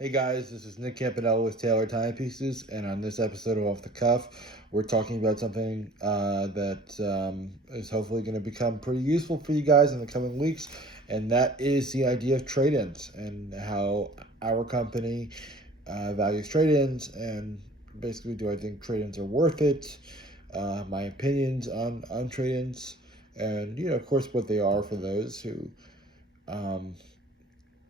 Hey guys, this is Nick Campanella with Taylor Timepieces, and on this episode of Off the Cuff, we're talking about something that is hopefully going to become pretty useful for you guys in the coming weeks, and that is the idea of trade-ins and how our company values trade-ins, and basically, do I think trade-ins are worth it? My opinions on trade-ins, and of course, what they are for those who um,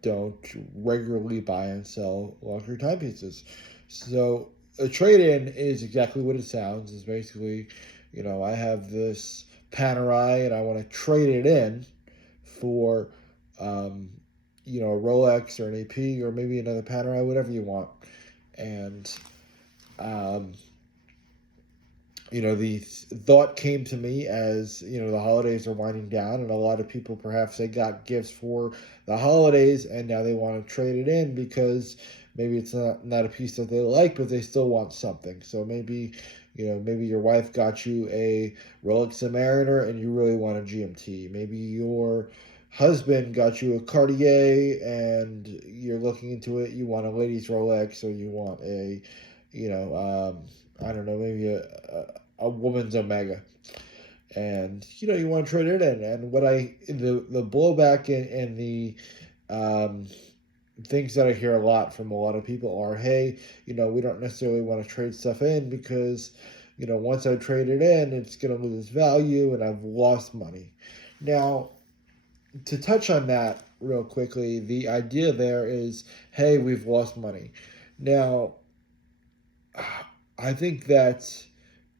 don't regularly buy and sell luxury timepieces. So a trade-in is exactly what it sounds. Is basically, I have this Panerai and I want to trade it in for, um, a Rolex or an AP or maybe another Panerai, whatever you want. And um, the thought came to me as the holidays are winding down, and a lot of people, perhaps they got gifts for the holidays and now they want to trade it in because maybe it's not a piece that they like, but they still want something. So maybe your wife got you a Rolex Submariner and you really want a GMT. Maybe your husband got you a Cartier and you're looking into it, you want a ladies Rolex, or you want a I don't know, maybe a woman's Omega, and you want to trade it in. And the blowback and the um, things that I hear a lot from a lot of people are, hey, we don't necessarily want to trade stuff in because once I trade it in, it's going to lose value and I've lost money. Now, to touch on that real quickly, the idea there is, hey, we've lost money. Now, I think that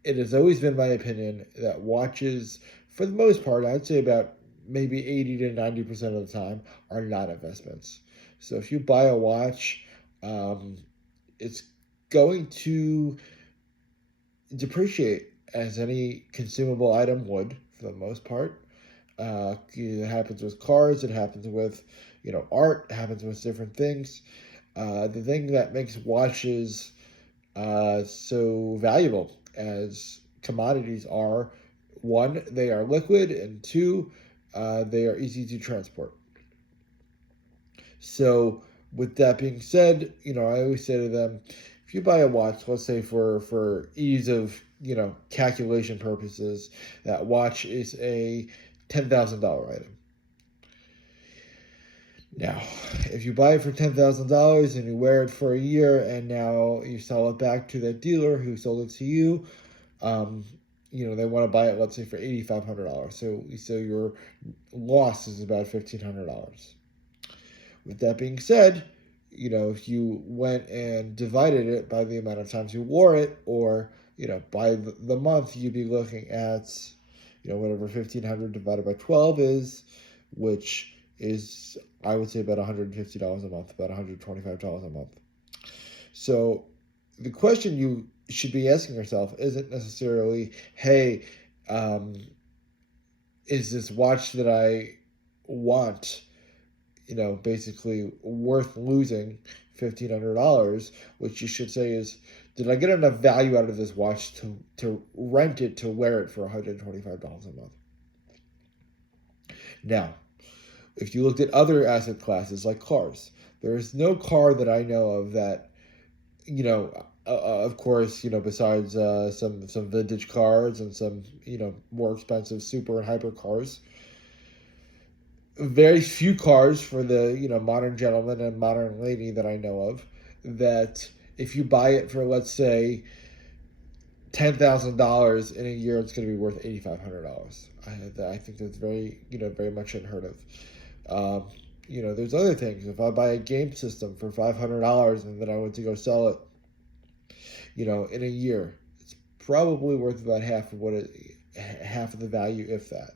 it has always been my opinion that watches, for the most part, I'd say about maybe 80 to 90% of the time, are not investments. So if you buy a watch, um, it's going to depreciate as any consumable item would, for the most part. It happens with cars, it happens with, art, it happens with different things. The thing that makes watches so valuable as commodities are, one, they are liquid, and two, they are easy to transport. So, with that being said, I always say to them, if you buy a watch, let's say for ease of calculation purposes, that watch is a $10,000 item. Now, if you buy it for $10,000 and you wear it for a year, and now you sell it back to that dealer who sold it to you, um, they want to buy it, let's say, for $8,500. So your loss is about $1,500. With that being said, if you went and divided it by the amount of times you wore it, or by the month, you'd be looking at whatever 1,500 divided by 12 is, which is, I would say, about $150 a month, about $125 a month. So the question you should be asking yourself isn't necessarily, hey, um, is this watch that I want, basically worth losing $1,500? What you should say is, did I get enough value out of this watch to rent it, to wear it for $125 a month? Now, if you looked at other asset classes like cars, there is no car that I know of that, of course, besides some vintage cars and some more expensive super and hyper cars, very few cars for the modern gentleman and modern lady that I know of, that if you buy it for, let's say, $10,000 in a year, it's going to be worth $8,500. I think that's very much unheard of. There's other things. If I buy a game system for $500 and then I went to go sell it, in a year, it's probably worth about half of the value, if that.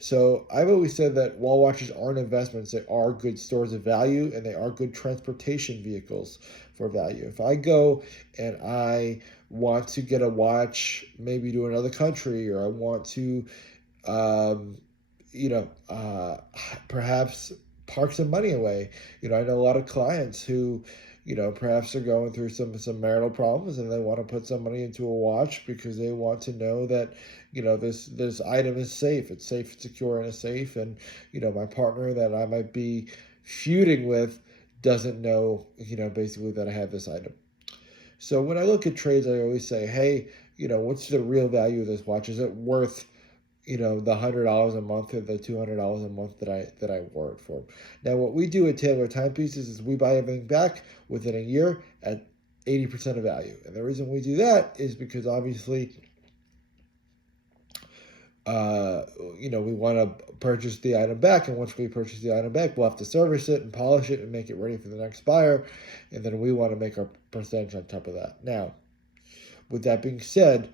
So I've always said that wall watches aren't investments; they are good stores of value, and they are good transportation vehicles for value. If I go and I want to get a watch, maybe to another country, or I want to, um, perhaps park some money away. I know a lot of clients who, perhaps are going through some marital problems and they want to put some money into a watch because they want to know that, this item is safe. It's safe, secure, in a safe. And my partner that I might be feuding with doesn't know, basically that I have this item. So when I look at trades, I always say, hey, what's the real value of this watch? Is it worth, the $100 a month or the $200 a month that I wore it for? Now, what we do at Taylor Timepieces is we buy everything back within a year at 80% of value. And the reason we do that is because obviously, we want to purchase the item back, and once we purchase the item back, we'll have to service it and polish it and make it ready for the next buyer, and then we want to make our percentage on top of that. Now, with that being said,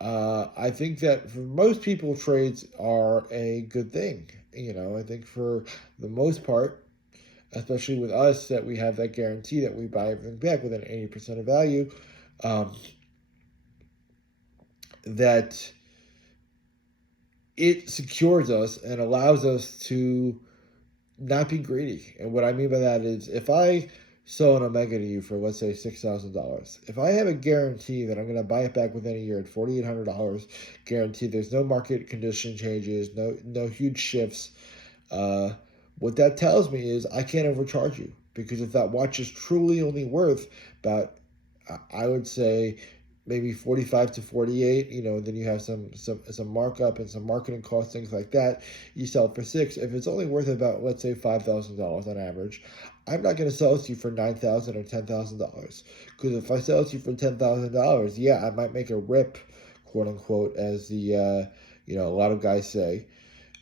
I think that for most people, trades are a good thing. I think for the most part, especially with us, that we have that guarantee that we buy everything back within 80% of value, that it secures us and allows us to not be greedy. And what I mean by that is, if I sell an Omega to you for, let's say, $6,000, if I have a guarantee that I'm going to buy it back within a year at $4,800, guaranteed, there's no market condition changes, no huge shifts, what that tells me is I can't overcharge you, because if that watch is truly only worth about, I would say, maybe 45 to 48, then you have some markup and some marketing costs, things like that. You sell it for $6,000. If it's only worth about, let's say, $5,000 on average, I'm not going to sell it to you for $9,000 or $10,000, because if I sell it to you for $10,000, yeah, I might make a rip, quote unquote, as the a lot of guys say,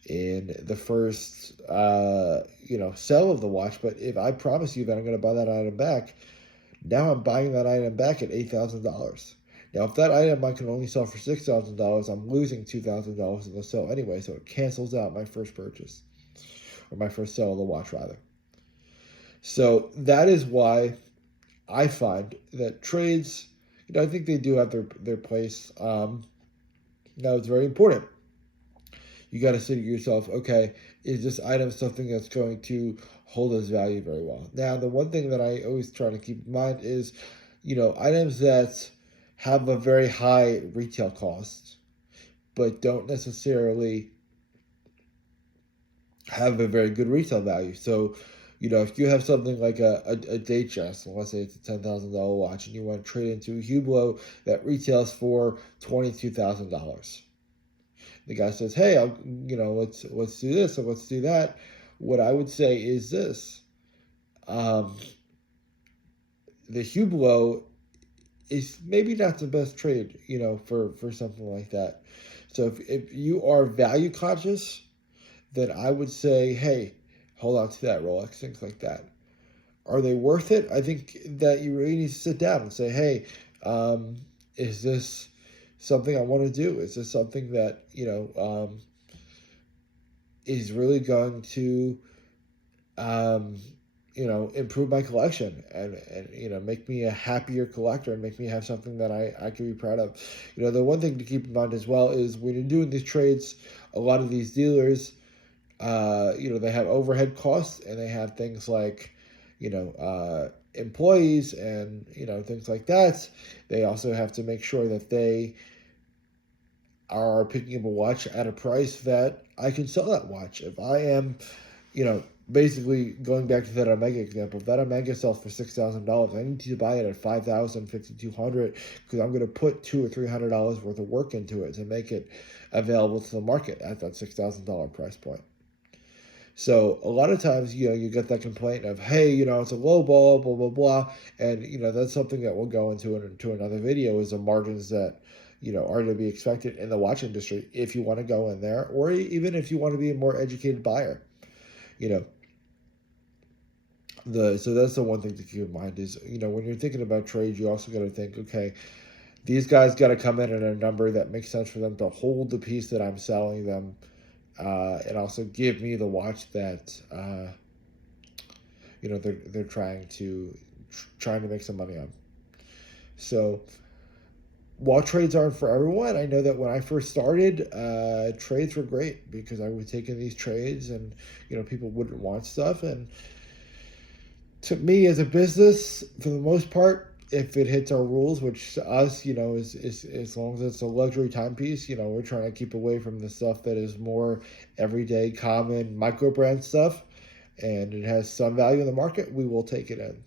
in the first sell of the watch. But if I promise you that I'm going to buy that item back, now I'm buying that item back at $8,000. Now, if that item I can only sell for $6,000, I'm losing $2,000 in the sale anyway, so it cancels out my first purchase, or my first sale of the watch, rather. So that is why I find that trades, I think they do have their place. Now, it's very important. You got to say to yourself, okay, is this item something that's going to hold its value very well? Now, the one thing that I always try to keep in mind is, items that have a very high retail cost, but don't necessarily have a very good retail value. So, if you have something like a Datejust, let's say it's a $10,000 watch, and you want to trade into a Hublot that retails for $22,000. The guy says, hey, let's do this or let's do that. What I would say is this. The Hublot is maybe not the best trade, for something like that. So if you are value conscious, then I would say, hey, hold on to that Rolex, things like that. Are they worth it? I think that you really need to sit down and say, hey, is this something I want to do? Is this something that, is really going to, improve my collection and make me a happier collector and make me have something that I can be proud of. The one thing to keep in mind as well is when you're doing these trades, a lot of these dealers, they have overhead costs, and they have things like, employees and, things like that. They also have to make sure that they are picking up a watch at a price that I can sell that watch. If I am, basically going back to that Omega example, if that Omega sells for $6,000, I need to buy it at $5,000, $5,200, because I'm going to put $200 or $300 worth of work into it to make it available to the market at that $6,000 price point. So a lot of times, you get that complaint of, hey, it's a low ball, blah, blah, blah. And, that's something that we'll go into another video, is the margins that, are to be expected in the watch industry if you want to go in there, or even if you want to be a more educated buyer. So that's the one thing to keep in mind is, when you're thinking about trades, you also got to think, okay, these guys got to come in at a number that makes sense for them to hold the piece that I'm selling them, and also give me the watch that they're trying to make some money on. So while trades aren't for everyone, I know that when I first started, trades were great, because I would take in these trades and people wouldn't want stuff. And to me, as a business, for the most part, if it hits our rules, which to us, is as long as it's a luxury timepiece, we're trying to keep away from the stuff that is more everyday, common, micro brand stuff. and it has some value in the market, we will take it in.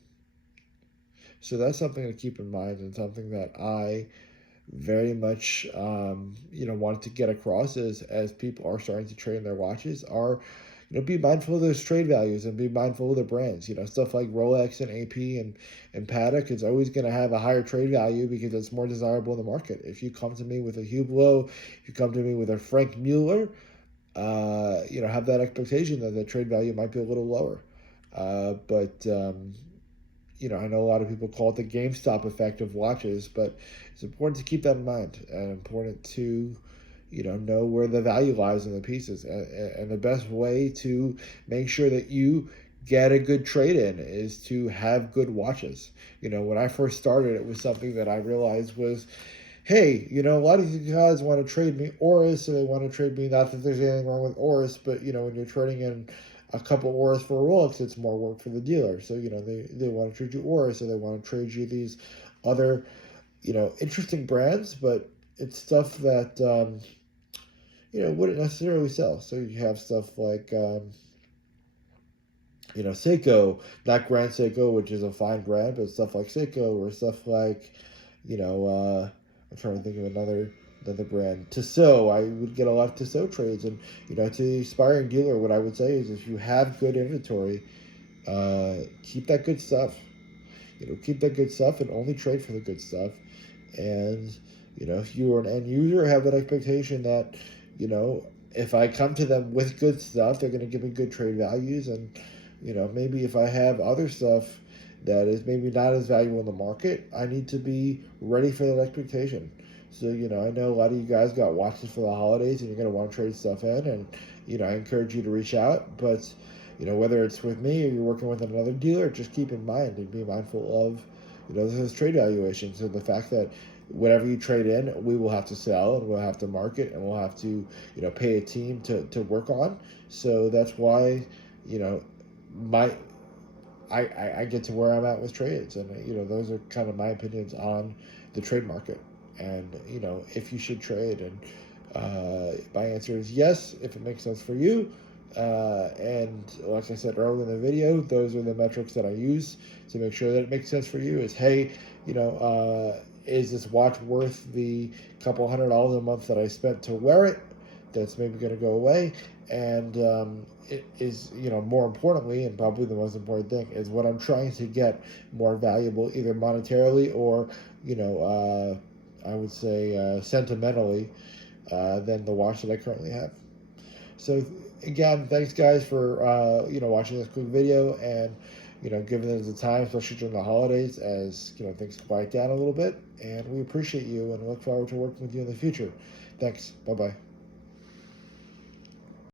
So that's something to keep in mind, and something that I very much wanted to get across as people are starting to trade in their watches are, be mindful of those trade values and be mindful of the brands. Stuff like Rolex and AP and Patek is always going to have a higher trade value because it's more desirable in the market. If you come to me with a Hublot, if you come to me with a Frank Mueller, have that expectation that the trade value might be a little lower. But I know a lot of people call it the GameStop effect of watches, but it's important to keep that in mind, and important to, know where the value lies in the pieces. And the best way to make sure that you get a good trade in is to have good watches. When I first started, it was something that I realized was, hey, a lot of you guys want to trade me Oris, or they want to trade me, not that there's anything wrong with Oris, but, when you're trading in a couple Oris for a Rolex, it's more work for the dealer. So, they want to trade you Oris, or they want to trade you these other, interesting brands, but it's stuff that, wouldn't necessarily sell. So you have stuff like, Seiko, not Grand Seiko, which is a fine brand, but stuff like Seiko, or stuff like, I'm trying to think of another brand. Tissot, I would get a lot of Tissot trades. And, to the aspiring dealer, what I would say is if you have good inventory, keep that good stuff. Keep that good stuff and only trade for the good stuff. And, if you are an end user, have that expectation that, if I come to them with good stuff, they're going to give me good trade values. And, maybe if I have other stuff that is maybe not as valuable in the market, I need to be ready for that expectation. So, I know a lot of you guys got watches for the holidays and you're going to want to trade stuff in. And, I encourage you to reach out. But, whether it's with me or you're working with another dealer, just keep in mind and be mindful of, those trade valuations. And the fact that whatever you trade in, we will have to sell and we'll have to market and we'll have to, pay a team to work on. So that's why, I get to where I'm at with trades, and those are kind of my opinions on the trade market, and if you should trade. And my answer is yes, if it makes sense for you. And like I said earlier in the video, those are the metrics that I use to make sure that it makes sense for you. Is, hey, is this watch worth the couple $100 a month that I spent to wear it? That's maybe going to go away. And it is, more importantly, and probably the most important thing, is what I'm trying to get more valuable, either monetarily or, I would say sentimentally, than the watch that I currently have. So again, thanks guys for watching this quick video, and giving us the time, especially during the holidays, as things quiet down a little bit. And we appreciate you and look forward to working with you in the future. Thanks. Bye bye.